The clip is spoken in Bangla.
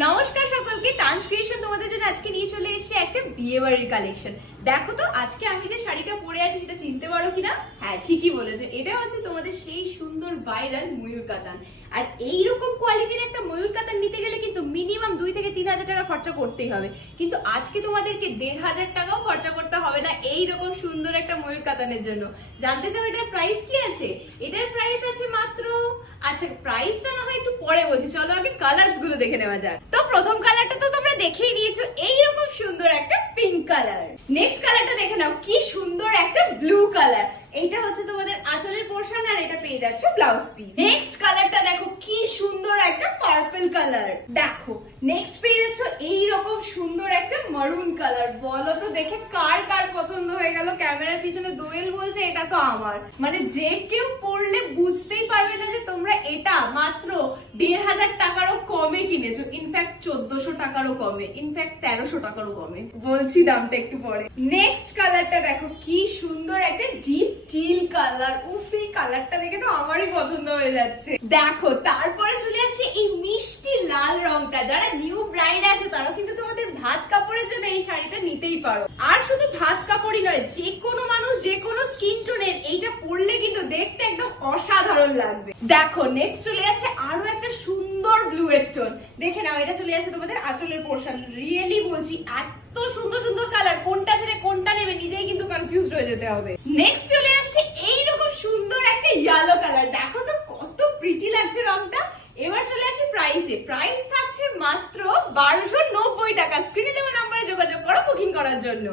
নমস্কার সকলকে, তানস ক্রিয়েশন তোমাদের জন্য আজকে নিয়ে চলে এসেছে একটা বিয়ে বাড়ির কালেকশন। দেখো তো আজকে আমি যে শাড়িটা পরে আছি সেটা চিনতে পারো কিনা? হ্যাঁ, ঠিকই বলেছে, এটা হচ্ছে তোমাদের সেই সুন্দর ভাইরাল ময়ূর কাতান। আর এইরকম কোয়ালিটির একটা ময়ূর কাতান নিতে গেলে কিন্তু মিনিমাম 2 থেকে 3 হাজার টাকা খরচা করতেই হবে, কিন্তু আজকে তোমাদেরকে 1,500 টাকাও খরচা করতে হবে না এইরকম সুন্দর একটা ময়ূর কাতানের জন্য। জানতে চাও এটার প্রাইস কি আছে? এটার প্রাইস আছে মাত্র, আচ্ছা প্রাইসটা না হয় একটু পরে বলছি, চলো আগে কালারস গুলো দেখে নেওয়া যাক। তো প্রথম কালারটা তো তোমরা দেখেই নিয়েছো, এইরকম সুন্দর একটা পিঙ্ক কালার। নেক্সট কালারটা দেখে নাও, কি সুন্দর একটা ব্লু কালার। এইটা হচ্ছে তোমাদের আঁচলের পোর্শন আর এটা পেয়ে যাচ্ছে ব্লাউজ পিস। নেক্সট কালারটা দেখো, কি সুন্দর একটা পার্পল কালার। দেখো নেক্সট পেয়ে যাচ্ছ এইরকম সুন্দর একটা মারুন কালার। বলো তো দেখে কার কার পছন্দ হয়ে গেল? ক্যামেরার পিছনে দোয়েল বলছে এটা তো আমার, মানে যে কেউ পড়লে বুঝতেই পারবে না যে তোমরা এটা মাত্র 1,500 টাকারও কমে কিনেছো। ইনফ্যাক্ট 1400 টাকারও কমে, ইনফ্যাক্ট 1300 টাকারও কমে। বলছি দামটা একটু পরে। নেক্সট কালারটা দেখো, কি সুন্দর একটা ডিপ টিল কালার। উফ, এই কালারটা দেখে তো আমারই পছন্দ হয়ে যাচ্ছে। দেখো তারপরে চলে আসছে এই মিষ্টি লাল রংটা। যারা নিউ ব্রাইড আছে তারা কিন্তু তোমাদের ভাত কাপড়ের জন্য এই শাড়িটা নিতেই পারো। আর শুধু ভাত কাপড়ই নয়, যে কোনো মানুষ যে কোনো স্কিন টোনের এইটা পরলে কিন্তু দেখতে একদম অসাধারণ লাগবে। দেখো নেক্সট চলে যাচ্ছে আরো একটা সুন্দর ব্লু এর টোন। দেখে নাও, এটা চলে যাচ্ছে তোমাদের আঁচলের পোর্শন। রিয়েলি বলছি, এত সুন্দর সুন্দর কালার, কোনটা ছেড়ে কোনটা নেবে নিজেই কিন্তু কনফিউজড হয়ে যেতে হবে। নেক্সট চলে আসছে এইরকম সুন্দর একটা ইয়েলো কালার। দেখো তো কত প্রিটি লাগছে রংটা। এবার চলে আসি প্রাইসে। প্রাইস থাকছে মাত্র 1290 টাকা। স্ক্রিনে দেওয়া নাম্বারে যোগাযোগ করো বুকিং করার জন্য।